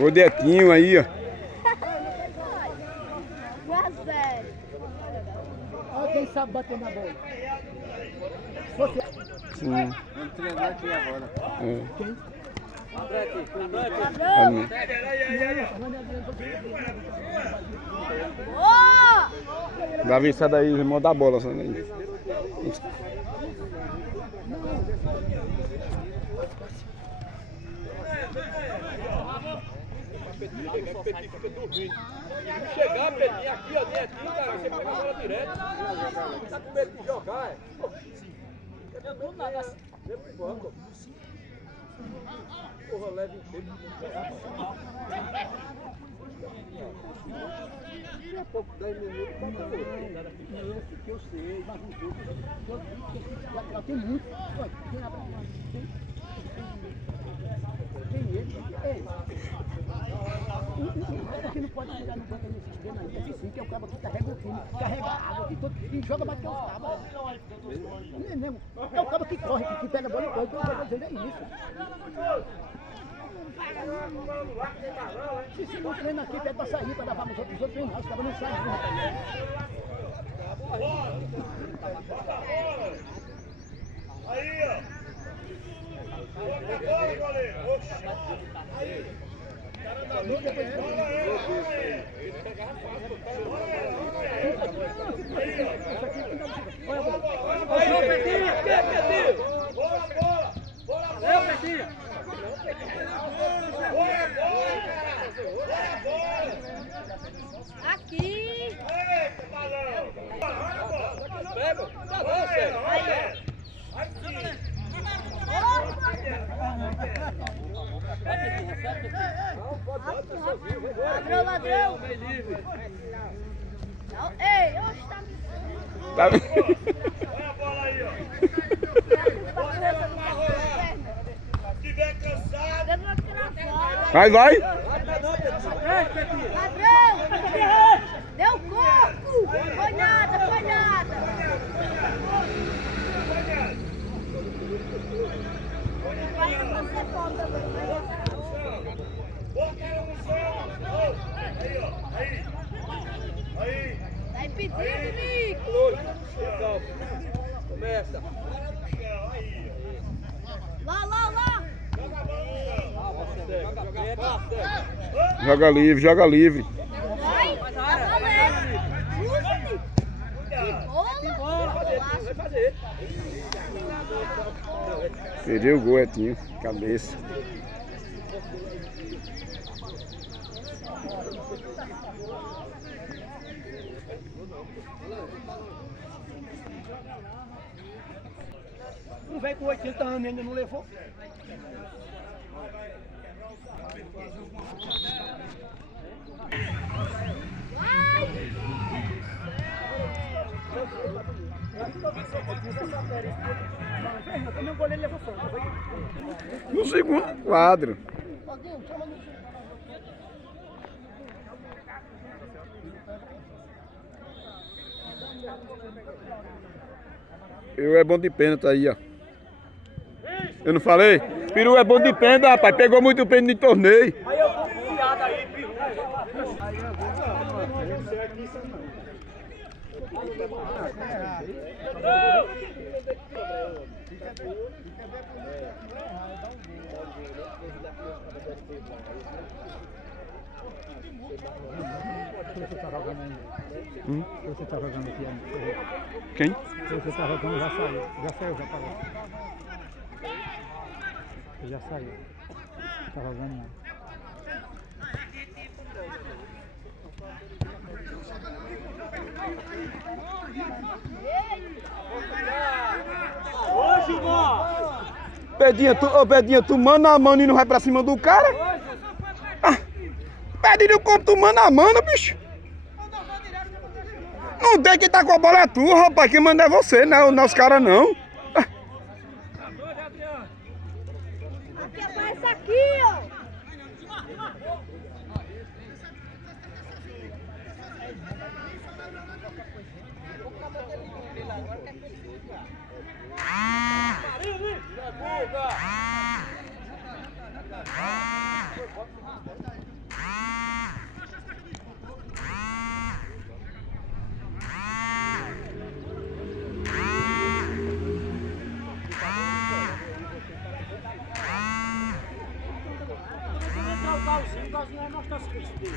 O Detinho aí, ó. Olha quem sabe bater na bola. Sim. Vamos treinar aqui agora. É. Quem? Davi, sai daí, irmão da bola. Sai daí. Fica dormindo. Se chegar, Petinho, aqui, ó, Netinho, cara, você pega a bola direto. Tá com medo de jogar, é? Eu não nada assim. Porra, leva em tempo. Daqui a pouco, 10 minutos, bota a outra. Eu sei, mas os outros, já tem muito. Olha, quem abre tem ele, porque não pode chegar no banco nesse esquema aí, que sim, que é o cabo que carrega o time, carrega a água, que joga mais que os cabos. Não é mesmo? É o cabo que corre, que pega a bola e corre, que eu estou dizendo é isso. Se não treina aqui, pede pra sair, pra levar nos outros treinar, os cabos não saem, não, rapaz. Aí, ó. Agora, goleiro. Aí. Cara da luta, ele pegava fácil. Aí, Petinho, Petinho. Bola, bola. Bola, Valeu, Petinho. bola, bola. Aqui! Eita, balão. Vai, bola. Pega, tá bom, Sérgio. Ladrão, ladrão! Não, ei, oxe, tá me... Tá... Olha a bola aí, ó. Se tiver cansado. Vai, vai! Ladrão! Deu corpo! Foi nada, foi nada! Aí, ó. Aí. Aí. Tá impedido, Nico! Então, começa. Aí, Lá! joga a bola no chão. Joga livre, joga livre. Vai! Tá valendo! Usa-me! Bola! Vai fazer. Perdeu o gol, Etinho. Cabeça. Um velho com 80 anos ainda não levou. Meu goleiro levou fora. No segundo quadro. Eu é bom de pênalti aí, ó. Eu não falei? Peru é bom de pênalti, rapaz. Pegou muito pênalti de torneio. Aí eu tô confiado aí, Peru. Você tá jogando aqui, Quem? você tá jogando, já saiu, já parou. Já saiu. Tá jogando não. Ô, Gilmar! Pedinha, tu mano a mano e não vai pra cima do cara? Ah, Pedinho, como tu mano a mano, bicho? Não tem que tá com a bola é tu, rapaz. Quem manda é você, não é os caras não. Aqui aparece aqui, ó! Galzinho vai mostrar o serviço dele.